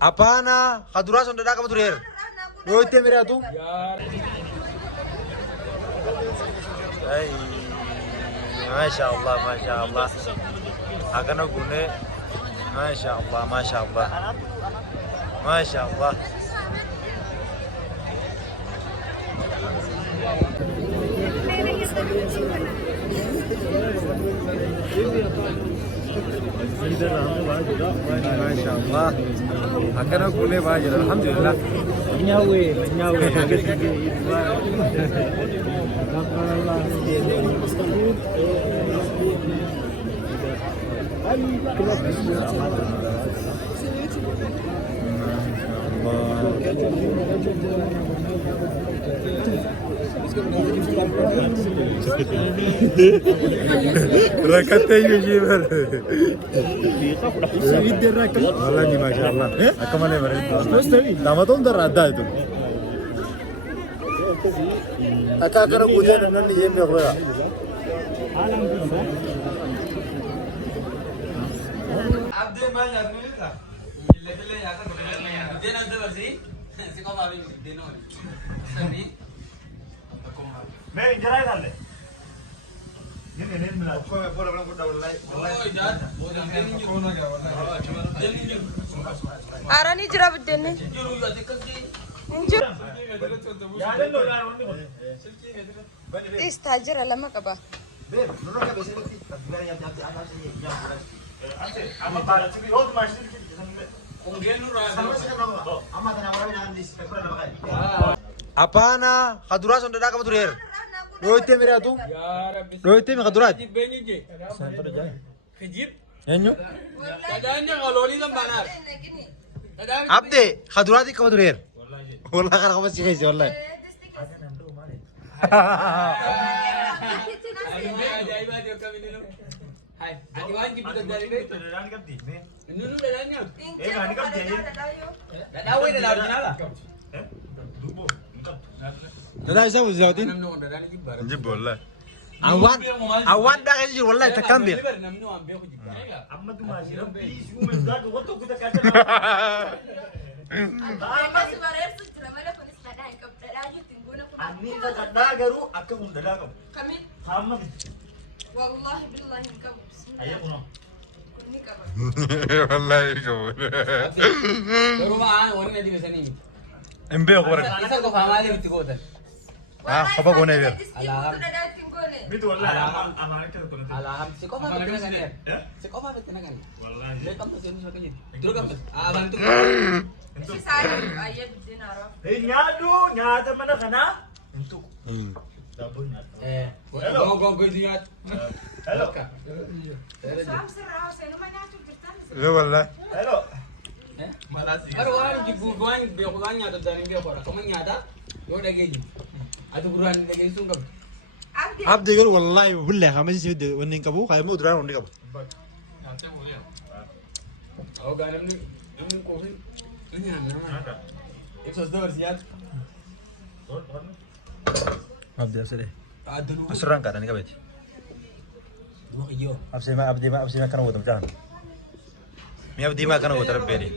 Apana, kadura sonda dah kamu turir. Doi te mera tu. Hey, masya Allah, masya Allah. Akan aku gune, masya Allah, masya Allah, masya Allah. Masya Allah. Akan aku gune bahagia. Alhamdulillah. Nyawe, nyawe. Rakatnya YouTuber. Wallah ni masya Allah. Aku mana berarti? Nama tu under ada itu. Aku akan punya nanti yang berapa? Abdul mana ni lah? Bila yang akan berapa? Dia nak berapa sih? Sekolah baru dia nak. Sini. मैं इंजरा डाल ले ये नहीं मिला Kau boleh bilang kuda wallah. Oh, ijat. Boleh jadi kau nak apa? Jadi Arani jira bedene. juru ya dekat ni. Injur. यार लो यार Tis tajir lama kaba. Ber, nurut ke besok ni? Biar yang ada yang. अम्मा बारह चुकी हो तुम्हारी Kemudian nurut. Amma tanah orang yang di paper nama kai. Apana, kadura sonda dah kamu turir. Doi te mera tu. Doi te me kadura. Benny je. Kejip. Enyo. Kadanya kalau ni kan banar. Kadang Abde, kadura di kamu turir. Wallah kan kamu sih guys, wallah. ajaib aja kami dulu. Hai, adiwan kita dari ni. रानी कब दी मैं Nunu dadanya. रानी कब दी Dadawe dah original lah. दुबो Dah saya uzatin. Namnu dadanya jibar. Jibol lah. Awan dah kan wallah takambir. Namnu ambil aku jibar. अम्मा तुम्हारी ना प्लीज वो मैं जाकर वो तो कुछ कैसे अन्नी का गड्ढा करूँ आपके गुंडा करूँ Kami हम मत wallahi billahi kamu. आइए कुनो Kunni kaba. Wallah itu. Rumah orang ni di sana ni. Embe aku orang. Isa ko faham ada itu kota. Apa kau nak? Alam. Sudah tinggal. मैं तो अल्लाह हमारे क्या तो नहीं Alam si ko faham betul kan ya? Si ko faham betul kan? والله Dia kamu sini nak ni. Terus kamu. Alam tu. Si saya ayat dinara. हे न्यादू न्यादा mana kana untuk double न्यादा Go dia. hello Sam serah saya namanya tu kita. Ya wallah. hello Baru orang di bukuan biakuannya atau dari biakura. Kamu nyata? Yo dah gini. Atau kuruan dah gini sungguh. Abdi. Abde kan wallah billah kami sih de wening kabu kayak mau duran wening kabu. Oh garam ni kopi. Ini nama. Eksos dah bersiap. Abde asal deh. Ada lu. Asurang kan ni kabeh. Dua iyo. Abse ma kan wutum jangan. Mi abdi ma kan wutar beri.